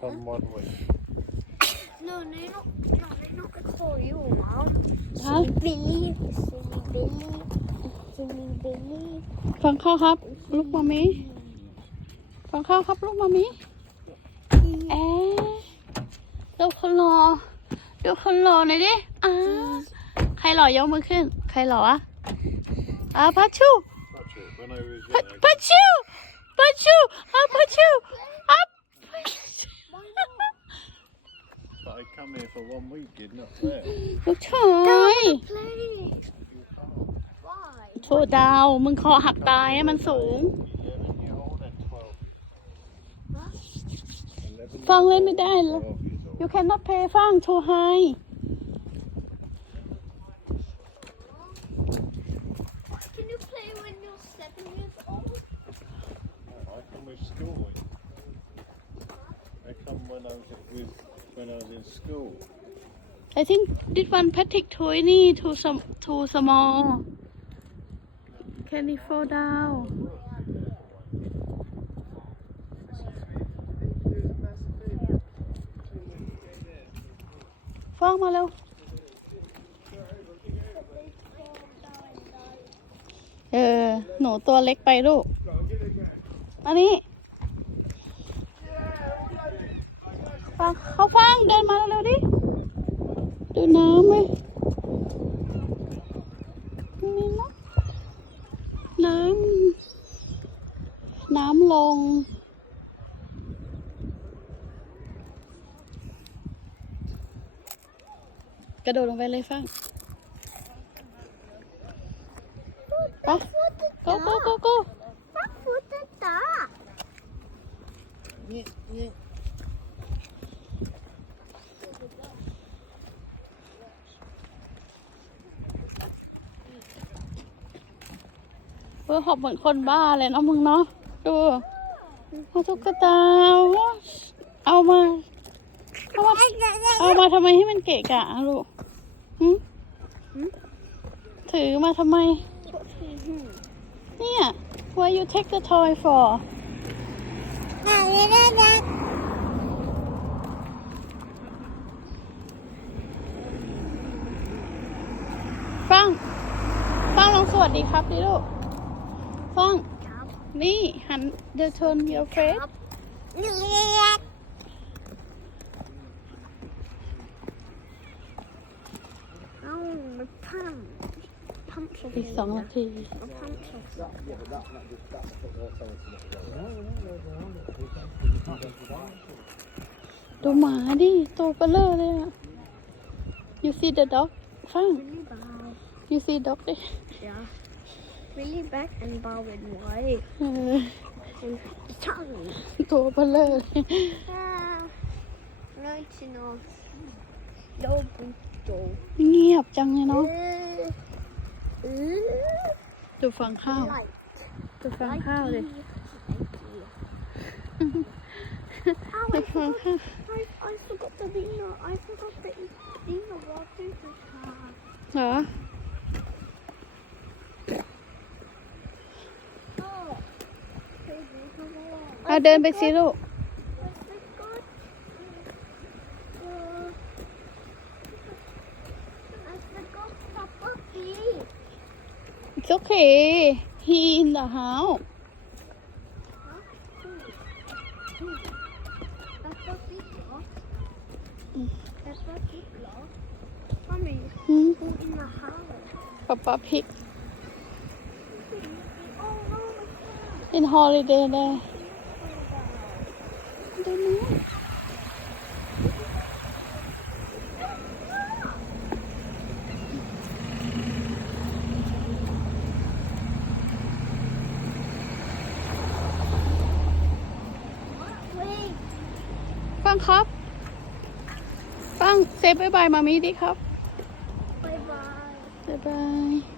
Come one way. No, no, not, no, they're not gonna call you, Mom. Huh? Believe, silly believe, silly believe. ฟังเข้าครับลูกมามีฟังเข้าครับลูกมามีเอ๊ะเดี๋ยวคนรอเดี๋ยวคนรอหน่อยดิอ้าใครหล่อยกมือขึ้น ใครหล่อวะอ่าพัชชู Pachu, when I was young, I พัชชูพัชชูอ่าพัชชูโ e d ชยโชว์ดาวมึงคอหักตายมันสูงฟังเล่นไม่ได้แล้ว y o u cannot play ฟังโชว์ไฮ c h o o l I i t c o o m e when I was h when I was in school. I think this one plastic toy nee too some too small. Can it fall down? ฟ a งมาแล้วเออ หนูตัวเล็กไปลูกอันนี้ฟังเขาฟังเดินมาเร็วดิดูน้ำไหมนี่นะ น้ำน้ำลง กระโดดลงไปเลยฟังไปโกโกโกโกฟังฟูตตาเออหอบเหมือนคนบ้าเลยนะมึงเนาะดูเอาตุ๊กตาเอามาเอามาเอามาทำไมให้มันเกะกะลูกถือมาทำไมเนี่ย w h y you take the toy for ฟังฟังลองสวัสดีครับดิลูกป้องนี่หันเดี๋ยวชน your face เลือเอสอีกสองนาทีดูหมาดิตัวเบลอเลยอ่ะ you see the dog ฟัง you see dog ดิ yeah really b a c k and borrowed white. and tongue. ตัว e บลอเลย Ah, right enough. No, no. เงียบจังเลยเนาะดูฟังข้าว l i g ดูฟังข้าวเลย Oh, I forgot, I, I forgot the Vina. I forgot the Vina water. เหรอเดินไปสิลูกโอเคฮีนะฮะป๊าป๊าพิก in holiday เลยตันี้ฟังครับฟังเซฟบายบายมามีดิครับบายบายบายบาย